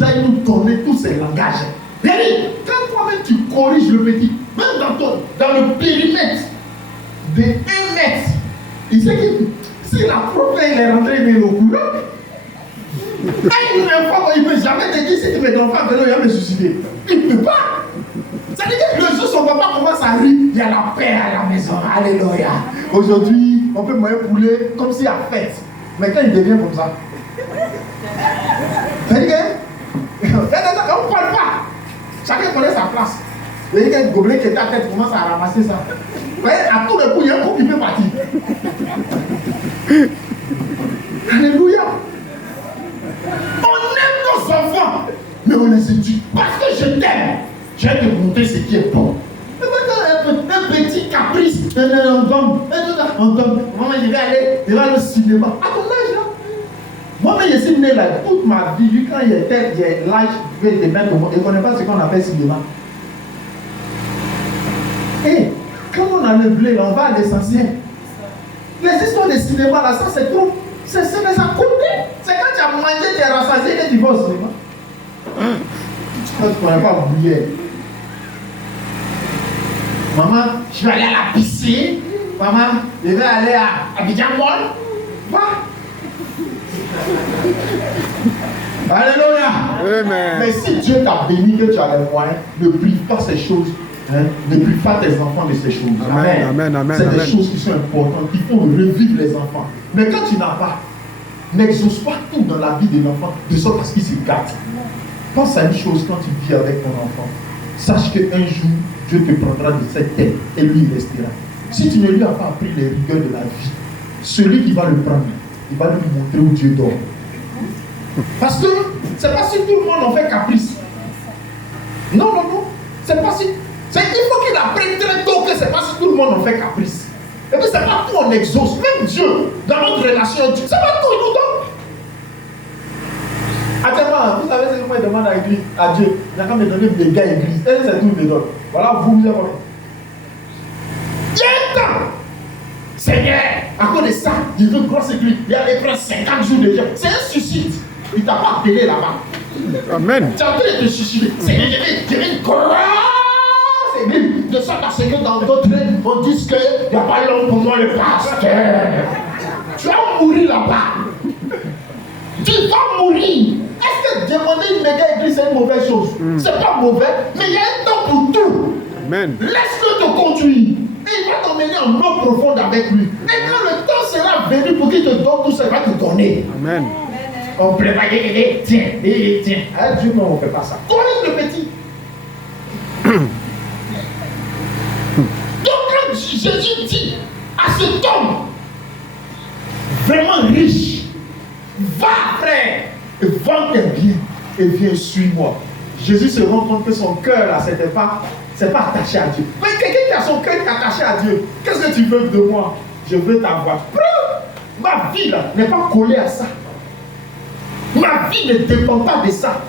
tu vas nous donner tous ces langages. Regardez, quand toi-même tu corriges le petit, même dans le périmètre de 1 mètre, il sait que si la prof il est rentré dans le courant, il ne peut jamais te dire si tu veux enfant, il va me suicider. Il ne peut pas. Ça veut dire que le jour son papa commence à rire, il y a la paix à la maison. Alléluia. Aujourd'hui, on peut manger poulet comme s'il y a fête. Mais quand il devient comme ça, ça veut dire qu'on ne parle pas. Chacun connaît sa place. Il y a un gobelet qui est à tête commence à ramasser ça. Vous voyez, à tout le coup, il y a un coup qui peut partir. Alléluia. On aime nos enfants, mais on les éduque parce que je t'aime. Je vais te montrer ce qui est bon. Un petit caprice, on tombe. Maman, je vais aller au cinéma. À ton âge là. Moi-même, je suis né là toute ma vie. Quand j'ai l'âge, je vais te mettre au monde. Je ne connais pas ce qu'on appelle cinéma. Et quand on a le blé, là, on va à l'essentiel. Les histoires de cinéma là, ça c'est trop. C'est des à côté. C'est quand tu as mangé, tu es rassasié et tu vas au cinéma. Tu ne connais pas bouillir. Maman, je vais aller à la piscine. Maman, je vais aller à Abidjan Mall. Va. Alléluia. Amen. Mais si Dieu t'a béni, que tu as les moyens, ne prive pas ces choses. Hein? Ne prive pas tes enfants de ces choses. Amen. Amen. Amen. C'est des Amen. choses qui sont importantes. Il faut revivre les enfants. Mais quand tu n'as pas, n'exauce pas tout dans la vie de l'enfant, de sorte à ce qu'il se gâte. Pense à une chose quand tu vis avec ton enfant. Sache qu'un jour, Dieu te prendra de cette tête et lui il restera. Si tu ne lui as pas appris les rigueurs de la vie, celui qui va le prendre, il va lui montrer où Dieu dort. Parce que c'est pas si tout le monde en fait caprice. Non. C'est pas si. Il faut qu'il apprenne très tôt que c'est pas si tout le monde en fait caprice. Et puis c'est pas tout on exauce. Même Dieu, dans notre relation, c'est pas tout il nous donne. Actuellement, vous savez ce que moi je demande à Dieu. Il n'a qu'à me donner des gars églises. Et c'est tout il me donne. Voilà, vous avez compris. Il y a un temps. Seigneur, à cause de ça, il veut grosse église. Il allait prendre 50 jours déjà. C'est un suicide. Il ne t'a pas appelé là-bas. Amen. Tu as en train de te suicider. Seigneur, je vais une grosse église. De sorte à ce que dans d'autres, on dise qu'il n'y a pas l'homme pour moi le pasteur. Tu vas mourir là-bas. Tu vas mourir. Est-ce que demander une méga église c'est une mauvaise chose? C'est pas mauvais, mais il y a un temps pour tout. Amen. Laisse-le te conduire. Et il va t'emmener en eau profonde avec lui. Et quand le temps sera venu pour qu'il te donne tout ça, il va te donner. Amen. On prépare, tiens. Ah, Dieu, non, on ne fait pas ça. Corrige le petit. Donc quand Jésus dit à cet homme vraiment riche, va frère, et vends tes biens et viens suis-moi. Jésus se rend compte que son cœur là, c'est pas attaché à Dieu. Mais quelqu'un qui a son cœur attaché à Dieu, qu'est-ce que tu veux de moi? Je veux ta voix. Ma vie là n'est pas collée à ça. Ma vie ne dépend pas de ça.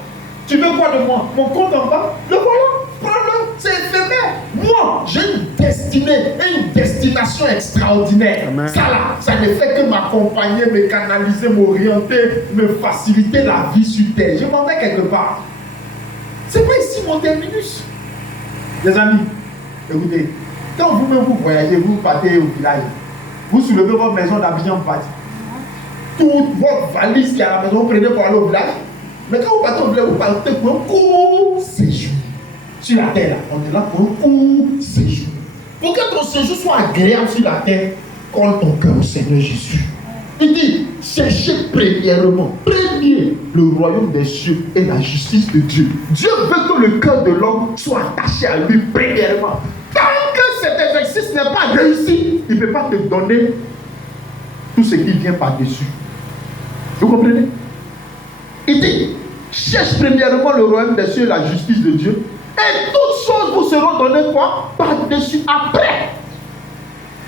Tu veux quoi de moi? Mon compte en bas? Le voilà, prends-le, c'est éphémère. Moi, j'ai une destinée et une destination extraordinaire. Amen. Ça là, ça ne fait que m'accompagner, me canaliser, m'orienter, me faciliter la vie sur terre. Je m'en vais quelque part. C'est pas ici mon terminus. Les amis, écoutez, quand vous-même vous voyagez, vous partez au village, vous soulevez votre maison d'Abidjan, vous partez. Toute votre valise qui est à la maison, vous prenez pour aller au village. Mais quand vous partez au village, vous partez pour un court séjour. Sur la terre, là, on est là pour un court séjour. Pour que ton séjour soit agréable sur la terre, colle ton cœur au Seigneur Jésus. Il dit, cherchez premièrement, le royaume des cieux et la justice de Dieu. Dieu veut que le cœur de l'homme soit attaché à lui premièrement. Tant que cet exercice n'est pas réussi, il ne peut pas te donner tout ce qui vient par-dessus. Vous comprenez? Il dit, cherche premièrement le royaume des cieux et la justice de Dieu. Et toutes choses vous seront données quoi? Par-dessus, après.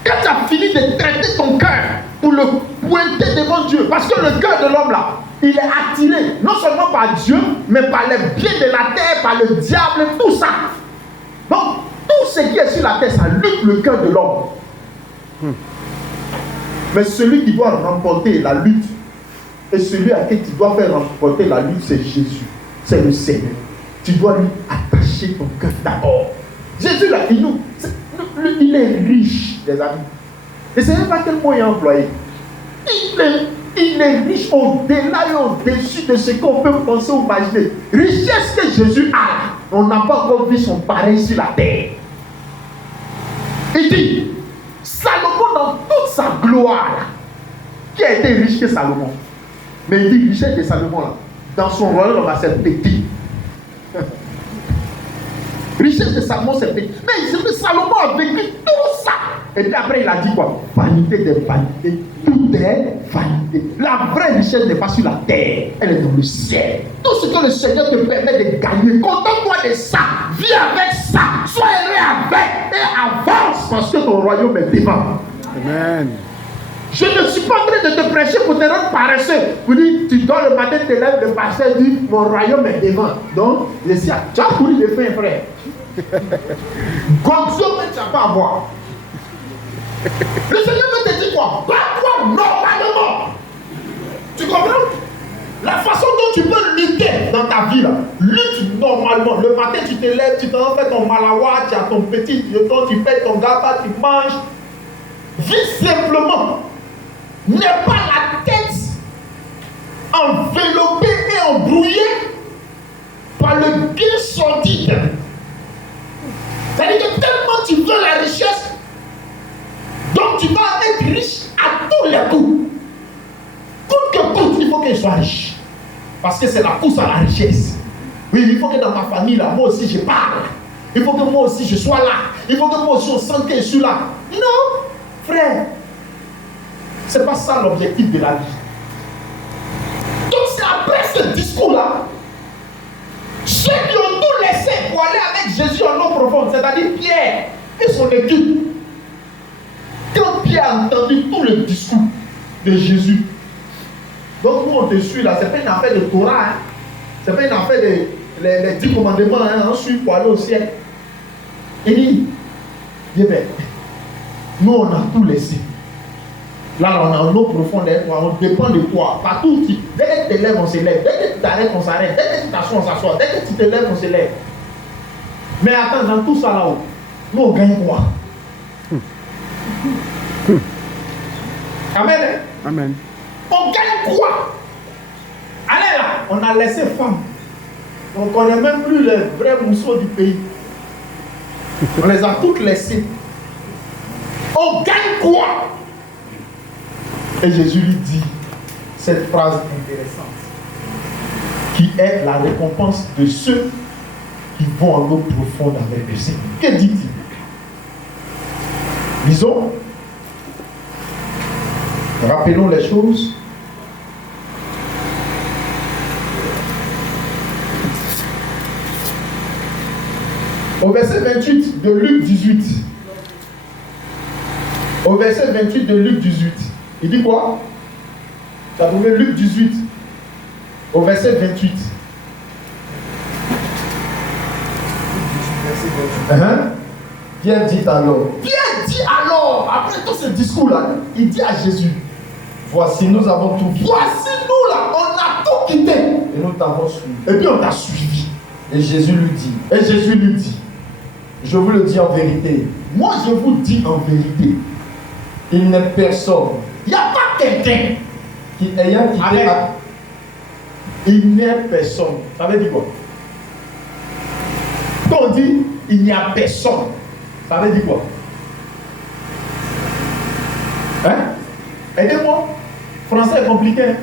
Quand tu as fini de traiter ton cœur pour le pointer devant Dieu, parce que le cœur de l'homme là, il est attiré non seulement par Dieu, mais par les biens de la terre, par le diable, tout ça. Donc, tout ce qui est sur la terre, ça lutte le cœur de l'homme. Mais celui qui doit remporter la lutte, et celui à qui tu dois faire remporter la lutte, c'est Jésus. c'est le Seigneur. Tu dois lui attacher ton cœur d'abord. Jésus là, il est riche, les amis. Et ce n'est pas quel mot il a employé. Il est riche au-delà et au-dessus de ce qu'on peut penser ou imaginer. Richesse que Jésus a, on n'a pas encore vu son pareil sur la terre. Il dit, Salomon dans toute sa gloire, qui a été riche que Salomon. Mais il dit, richesse de Salomon là, dans son royaume, on va se petit. Richesse de Salomon, c'est petit. Mais Salomon a vécu tout ça. Et puis après, il a dit quoi? Vanité des vanités. Tout est vanité. La vraie richesse n'est pas sur la terre, elle est dans le ciel. Tout ce que le Seigneur te permet de gagner, contente-toi de ça. Vis avec ça. Sois heureux avec et avance parce que ton royaume est devant. Amen. Je ne suis pas en train de te prêcher pour te rendre paresseux. Vous dites, tu dors le matin, tu te lèves, le pasteur dit, mon royaume est devant. Donc, tu as couru de faim, frère. Gonzo, mais tu n'as pas à voir. Le Seigneur veut te dire quoi? Bats-toi normalement. Tu comprends? La façon dont tu peux lutter dans ta vie, là, lutte normalement. Le matin, tu te lèves, tu t'en fais ton malawa, tu as ton petit jeton, tu fais ton gâteau, tu manges. Vis simplement. N'aie pas la tête enveloppée et embrouillée par le gain sordide. C'est-à-dire que tellement tu veux la richesse, donc tu vas être riche à tous les coups. Coûte que coûte, il faut qu'il soit riche. Parce que c'est la course à la richesse. Oui, il faut que dans ma famille, là, moi aussi je parle. Il faut que moi aussi je sois là. Il faut que moi aussi on sente que je suis là. Non, frère. C'est pas ça l'objectif de la vie. Donc c'est après ce discours-là, ceux qui ont tout laissé pour aller avec Jésus en eau profonde, c'est-à-dire Pierre et son équipe, quand Pierre a entendu tout le discours de Jésus, donc nous on te suit là, c'est pas une affaire de Torah, hein? C'est pas une affaire de les 10 commandements, hein? On suit pour aller au ciel. Il dit, bien, nous on a tout laissé. Là, on est en eau profonde, on dépend de toi. Partout, dès que tu te lèves, on se lève. Dès que tu t'arrêtes, on s'arrête. Dès que tu t'assois, on s'assoit. Dès que tu te lèves, on se lève. Mais attends, dans tout ça là-haut, nous on gagne quoi? Amen. Hein? Amen. On gagne quoi? Allez là, on a laissé femme. On ne connaît même plus les vrais mousseaux du pays. On les a toutes laissées. On gagne quoi? Et Jésus lui dit cette phrase intéressante qui est la récompense de ceux qui vont en eau profonde avec le Seigneur. Que dit-il? Lisons. Rappelons les choses. Au verset 28 de Luc 18. Au verset 28 de Luc 18. Il dit quoi? Tu as trouvé Luc 18, au verset 28. Pierre dit alors. Pierre dit alors, après tout ce discours-là, il dit à Jésus, voici, nous avons tout quitté. Voici, nous là, on a tout quitté. Et nous t'avons suivi. Et puis on t'a suivi. Et Jésus lui dit, je vous le dis en vérité. Moi, je vous dis en vérité, il n'est personne. Il n'y a pas quelqu'un qui ayant quitté il n'y a personne. Ça veut dire quoi? Quand on dit il n'y a personne, ça veut dire quoi? Hein? Aidez-moi. Français est compliqué.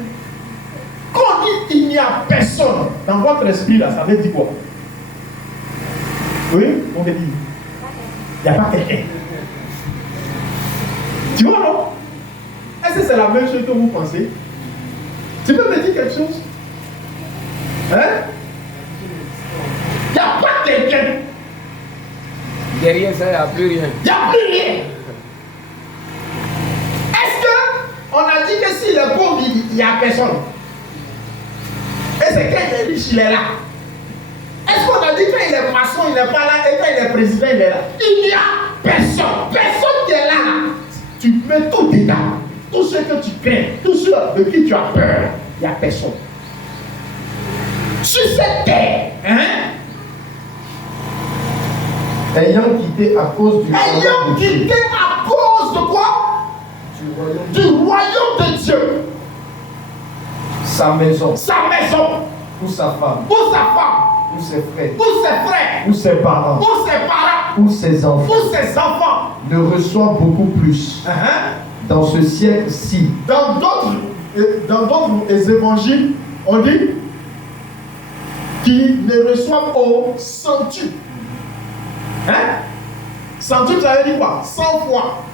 Quand on dit il n'y a personne, dans votre esprit là, ça veut dire quoi? Oui, on veut dire il n'y a pas quelqu'un. Tu vois, non? Est-ce que c'est la même chose que vous pensez? Tu peux me dire quelque chose? Hein? Il n'y a pas quelqu'un. Derrière ça, il n'y a plus rien. Il n'y a plus rien. Est-ce qu'on a dit que s'il est pauvre, il n'y a personne? Et c'est quand il est riche, il est là. Est-ce qu'on a dit que quand il est maçon, il n'est pas là, et quand il est président, il est là? Il n'y a personne. Personne qui est là. Tu mets tout dedans. Tout ce que tu crains, tout ce de qui tu as peur, il n'y a personne. sur cette terre. Hein? Ayant quitté à cause du Ayant quitté à cause de quoi? Du royaume de Dieu. Sa maison. Ou sa femme. Ou ses frères. Ou ses parents. Ou ses enfants. Ne reçoit beaucoup plus. Dans ce siècle-ci. Dans d'autres évangiles, on dit qu'ils ne reçoivent au centuple. Centuple, ça veut dire quoi? 100 fois.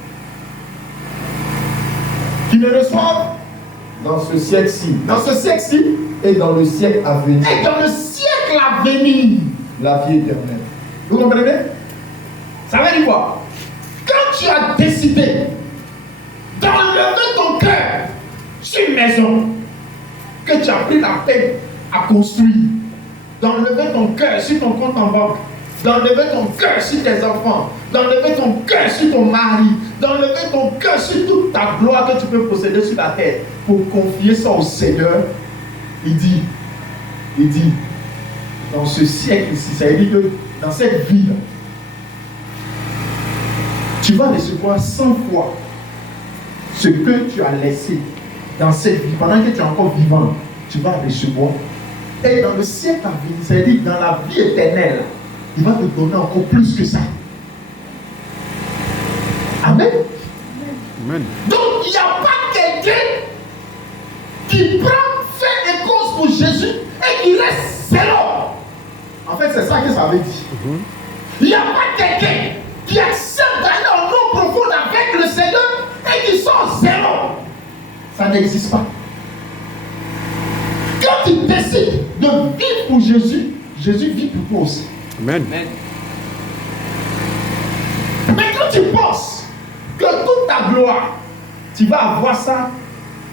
Qui ne reçoivent dans ce siècle-ci. Et dans le siècle à venir. La vie éternelle. Vous comprenez? Ça veut dire quoi? Quand tu as décidé d'enlever ton cœur sur une maison que tu as pris la peine à construire, d'enlever ton cœur sur ton compte en banque, d'enlever ton cœur sur tes enfants, d'enlever ton cœur sur ton mari, d'enlever ton cœur sur toute ta gloire que tu peux posséder sur la terre, pour confier ça au Seigneur, il dit, dans ce siècle ici, ça veut dire que dans cette vie, tu vas recevoir 100 fois ce que tu as laissé dans cette vie, pendant que tu es encore vivant, tu vas recevoir. Et dans le siècle à venir, ça veut dire dans la vie éternelle, il va te donner encore plus que ça. Amen. Donc, il n'y a pas quelqu'un qui prend fait et cause pour Jésus et qui reste zéro. En fait, c'est ça que ça veut dire. Il n'y a pas quelqu'un qui accepte d'aller en eau profonde avec le Seigneur et qui sort zéro. Ça n'existe pas. Quand tu décides de vivre pour Jésus, Jésus vit pour toi aussi. Amen. Mais quand tu penses que toute ta gloire, tu vas avoir ça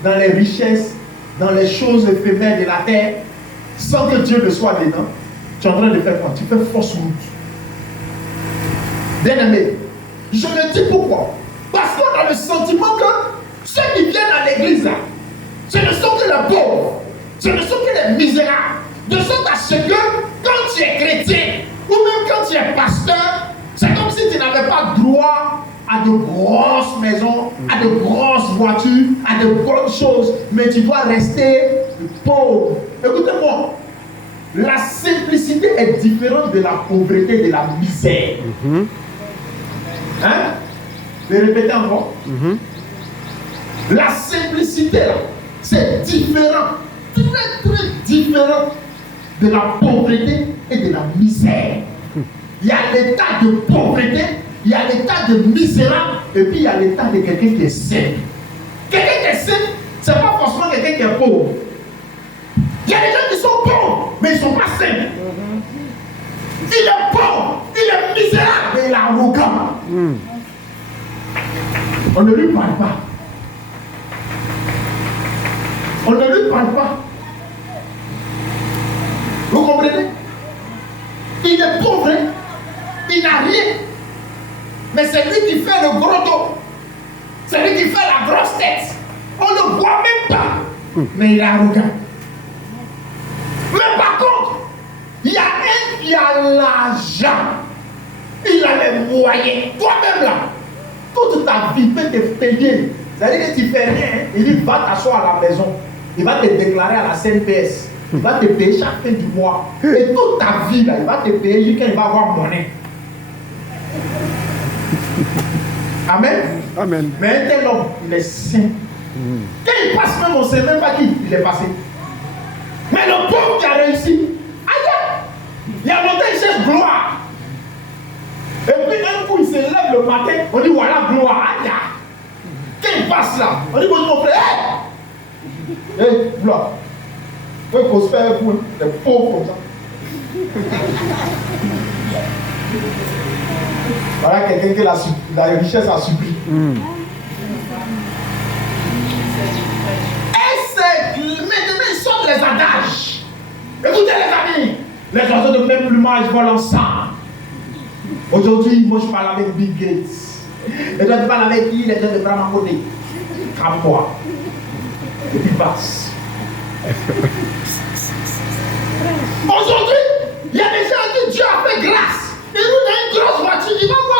dans les richesses, dans les choses éphémères de la terre, sans que Dieu ne soit dedans, tu es en train de faire quoi? Tu fais fausse route. Bien aimé, je le dis pourquoi? Parce qu'on a le sentiment que ceux qui viennent à l'église là, ce ne sont que les pauvres, ce ne sont que les misérables. De sorte à ce que quand tu es chrétien, ou même quand tu es pasteur, c'est comme si tu n'avais pas droit à de grosses maisons, à de grosses voitures, à de bonnes choses, mais tu dois rester pauvre. Écoutez-moi, la simplicité est différente de la pauvreté, de la misère. Hein? Je vais répéter encore. La simplicité, là, c'est différent, très différent de la pauvreté et de la misère. Il y a l'état de pauvreté, il y a l'état de misérable, et puis il y a l'état de quelqu'un qui est simple. Quelqu'un qui est simple, ce n'est pas forcément quelqu'un qui est pauvre. Il y a des gens qui sont pauvres, mais ils ne sont pas simples. Il est pauvre, il est misérable, mais il est arrogant. On ne lui parle pas. On ne lui parle pas. Vous comprenez? Il est pauvre, il n'a rien. Mais c'est lui qui fait le gros dos. C'est lui qui fait la grosse tête. On ne le voit même pas. Mais il est arrogant. Mais par contre, il y a un qui a l'argent. Il a les moyens. Toi-même là, toute ta vie peut te payer. C'est-à-dire que tu ne fais rien. Il dit va t'asseoir à la maison. Il va te déclarer à la CNPS. Il va te payer chaque fin du mois. Et toute ta vie là, il va te payer jusqu'à il va avoir monnaie. Amen. Amen. Mais un tel homme, il est saint. Quand il passe même, on ne sait même pas qui il est passé. Mais le pauvre qui a réussi, aïe, il a monté, il cherche gloire. Et puis un coup, il se lève le matin, on dit voilà gloire, aïe. Quand il passe là, on dit bonjour mon frère, hé, gloire. Il faut se faire pour des pauvres comme ça. Voilà quelqu'un que la richesse a supplie. Et c'est maintenant ils sortent les adages. Écoutez les amis, les oiseaux de même plumage volent ensemble. Aujourd'hui, moi je parle avec Bill Gates. Et toi tu parles avec qui? Les gens de vraiment côté. Comme moi. Et puis passe. Aujourd'hui, il y a des gens qui Dieu a fait grâce. Et nous, on a une grosse voiture. Il va